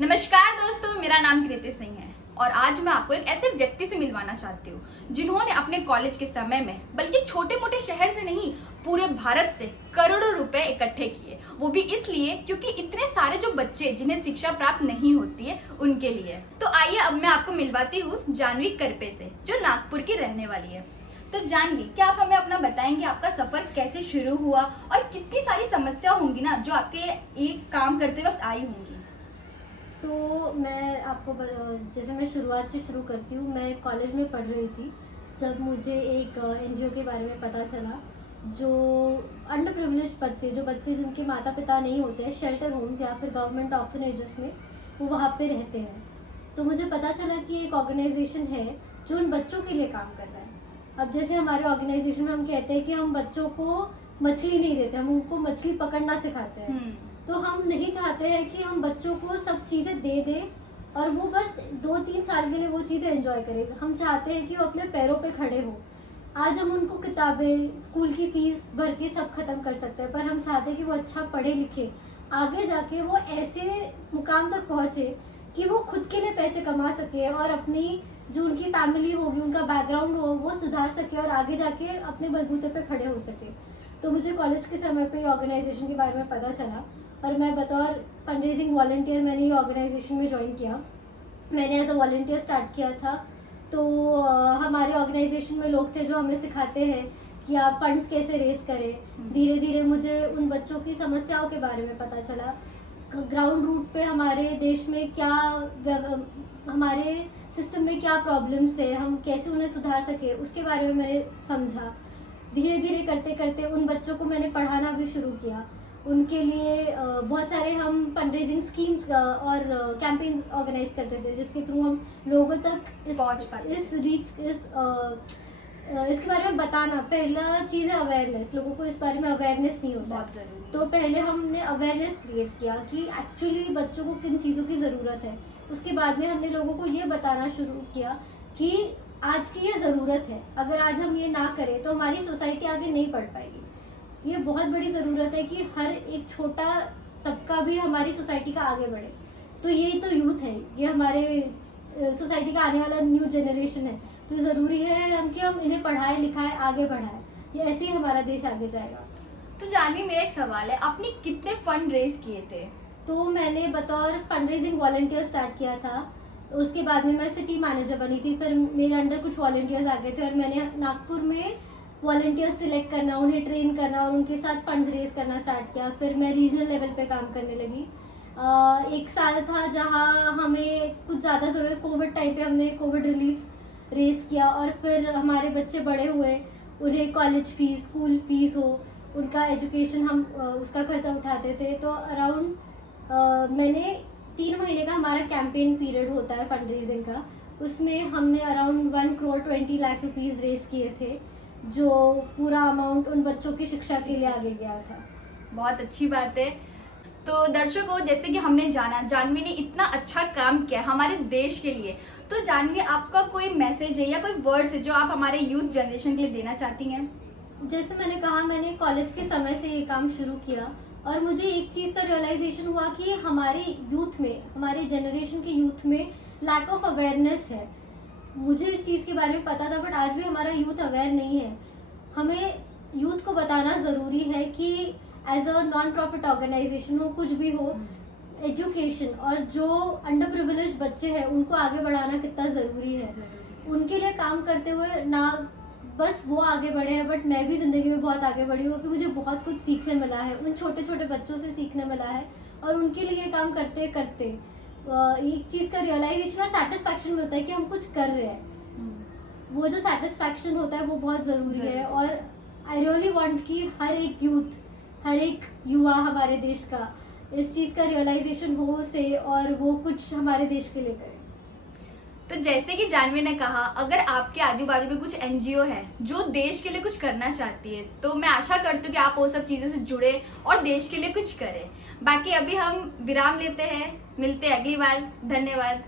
नमस्कार दोस्तों, मेरा नाम कृति सिंह है और आज मैं आपको एक ऐसे व्यक्ति से मिलवाना चाहती हूँ जिन्होंने अपने कॉलेज के समय में बल्कि छोटे मोटे शहर से नहीं पूरे भारत से करोड़ों रुपए इकट्ठे किए। वो भी इसलिए क्योंकि इतने सारे जो बच्चे जिन्हें शिक्षा प्राप्त नहीं होती है उनके लिए। तो आइए अब मैं आपको मिलवाती हूँ जानवी करपे से, जो नागपुर की रहने वाली है। तो जानवी, क्या आप हमें अपना बताएंगे आपका सफर कैसे शुरू हुआ और कितनी सारी समस्या होंगी ना जो आपके एक काम करते वक्त आई होंगी। तो मैं आपको जैसे मैं शुरुआत से शुरू करती हूँ। मैं कॉलेज में पढ़ रही थी जब मुझे एक एनजीओ के बारे में पता चला, जो अंडर प्रिविलेज्ड बच्चे, जो बच्चे जिनके माता पिता नहीं होते हैं, शेल्टर होम्स या फिर गवर्नमेंट ऑर्फनेजेस में वो वहाँ पे रहते हैं। तो मुझे पता चला कि एक ऑर्गेनाइजेशन है जो उन बच्चों के लिए काम कर रहा है। अब जैसे हमारे ऑर्गेनाइजेशन में हम कहते हैं कि हम बच्चों को मछली नहीं देते, हम उनको मछली पकड़ना सिखाते हैं। तो हम नहीं चाहते हैं कि हम बच्चों को सब चीज़ें दे दें और वो बस 2-3 साल के लिए वो चीज़ें एंजॉय करें। हम चाहते हैं कि वो अपने पैरों पे खड़े हो। आज हम उनको किताबें, स्कूल की फीस भर के सब खत्म कर सकते हैं, पर हम चाहते हैं कि वो अच्छा पढ़े लिखे, आगे जाके वो ऐसे मुकाम तक पहुँचे कि वो खुद के लिए पैसे कमा सके और अपनी जो उनकी फैमिली होगी, उनका बैकग्राउंड हो, वो सुधार सके और आगे जाके अपने बलबूते पे खड़े हो सके। तो मुझे कॉलेज के समय पे ऑर्गेनाइजेशन के बारे में पता चला और मैं बतौर फंड रेजिंग वॉलंटियर मैंने ये ऑर्गेनाइजेशन में ज्वाइन किया। मैंने एज अ वॉलंटियर स्टार्ट किया था। तो हमारे ऑर्गेनाइजेशन में लोग थे जो हमें सिखाते हैं कि आप फंड्स कैसे रेज करें। धीरे धीरे मुझे उन बच्चों की समस्याओं के बारे में पता चला, ग्राउंड रूट पे हमारे देश में क्या, हमारे सिस्टम में क्या प्रॉब्लम्स है, हम कैसे उन्हें सुधार सके, उसके बारे में मैंने समझा। धीरे धीरे करते करते उन बच्चों को मैंने पढ़ाना भी शुरू किया। उनके लिए बहुत सारे हम फंड रेजिंग स्कीम्स और कैंपेन्स ऑर्गेनाइज करते थे जिसके थ्रू हम लोगों तक इसके बारे में बताना। पहला चीज़ है अवेयरनेस। लोगों को इस बारे में अवेयरनेस नहीं होता, बहुत ज़रूरी। तो पहले हमने अवेयरनेस क्रिएट किया कि एक्चुअली बच्चों को किन चीज़ों की ज़रूरत है। उसके बाद में हमने लोगों को ये बताना शुरू किया कि आज की ये ज़रूरत है, अगर आज हम ये ना करें तो हमारी सोसाइटी आगे नहीं बढ़ पाएगी। ये बहुत बड़ी ज़रूरत है कि हर एक छोटा तबका भी हमारी सोसाइटी का आगे बढ़े। तो यही तो यूथ है, ये हमारे सोसाइटी का आने वाला न्यू जनरेशन है। तो ज़रूरी है कि हम इन्हें पढ़ाएं लिखाएं, आगे बढ़ाएं। ये ऐसे ही हमारा देश आगे जाएगा। तो जानवी, मेरा एक सवाल है, आपने कितने फंड रेज किए थे? तो मैंने बतौर फंड रेजिंग वॉलंटियर स्टार्ट किया था। उसके बाद में मैं सिटी मैनेजर बनी थी, फिर मेरे अंडर कुछ वॉलंटियर्स आ गए थे और मैंने नागपुर में वॉलंटियर्स सिलेक्ट करना, उन्हें ट्रेन करना और उनके साथ फंड्स रेज करना स्टार्ट किया। फिर मैं रीजनल लेवल पे काम करने लगी। एक साल था जहाँ हमें कुछ ज़्यादा ज़रूरत, कोविड टाइम पे हमने कोविड रिलीफ रेज किया और फिर हमारे बच्चे बड़े हुए, उन्हें कॉलेज फीस, स्कूल फीस हो, उनका एजुकेशन, हम उसका खर्चा उठाते थे। तो अराउंड मैंने 3 महीने का हमारा कैंपेन पीरियड होता है फंड रेजिंग का, उसमें हमने around 1 crore 20 lakh rupees raise किए थे, जो पूरा अमाउंट उन बच्चों की शिक्षा के लिए आगे गया था। बहुत अच्छी बात है। तो दर्शकों, जैसे कि हमने जाना जानवी ने इतना अच्छा काम किया हमारे देश के लिए, तो जानवी आपका कोई मैसेज है या कोई वर्ड्स है जो आप हमारे यूथ जनरेशन के लिए देना चाहती हैं? जैसे मैंने कहा, मैंने कॉलेज के समय से ये काम शुरू किया और मुझे एक चीज़ का रियलाइजेशन हुआ कि हमारे यूथ में, हमारे जनरेशन के यूथ में लैक ऑफ अवेयरनेस है। मुझे इस चीज़ के बारे में पता था, बट आज भी हमारा यूथ अवेयर नहीं है। हमें यूथ को बताना ज़रूरी है कि as a non profit organisation हो, कुछ भी हो, एजुकेशन और जो अंडर प्रिविलेज्ड बच्चे हैं उनको आगे बढ़ाना कितना ज़रूरी है। उनके लिए काम करते हुए ना बस वो आगे बढ़े हैं, बट मैं भी ज़िंदगी में बहुत आगे बढ़ी हूँ कि मुझे बहुत कुछ सीखने मिला है, उन छोटे छोटे बच्चों से सीखने मिला है और उनके लिए काम करते करते एक चीज़ का रियलाइजेशन और सेटिस्फैक्शन मिलता है कि हम कुछ कर रहे हैं। वो जो सेटिस्फैक्शन होता है वो बहुत ज़रूरी है और आई रियली वांट कि हर एक यूथ, हर एक युवा हमारे देश का इस चीज़ का रियलाइजेशन हो उसे और वो कुछ हमारे देश के लिए करे। तो जैसे कि जानवी ने कहा, अगर आपके आजू बाजू में कुछ एनजीओ है जो देश के लिए कुछ करना चाहती है, तो मैं आशा करती हूँ कि आप वो सब चीज़ों से जुड़े और देश के लिए कुछ करें। बाकी अभी हम विराम लेते हैं, मिलते हैं अगली बार। धन्यवाद।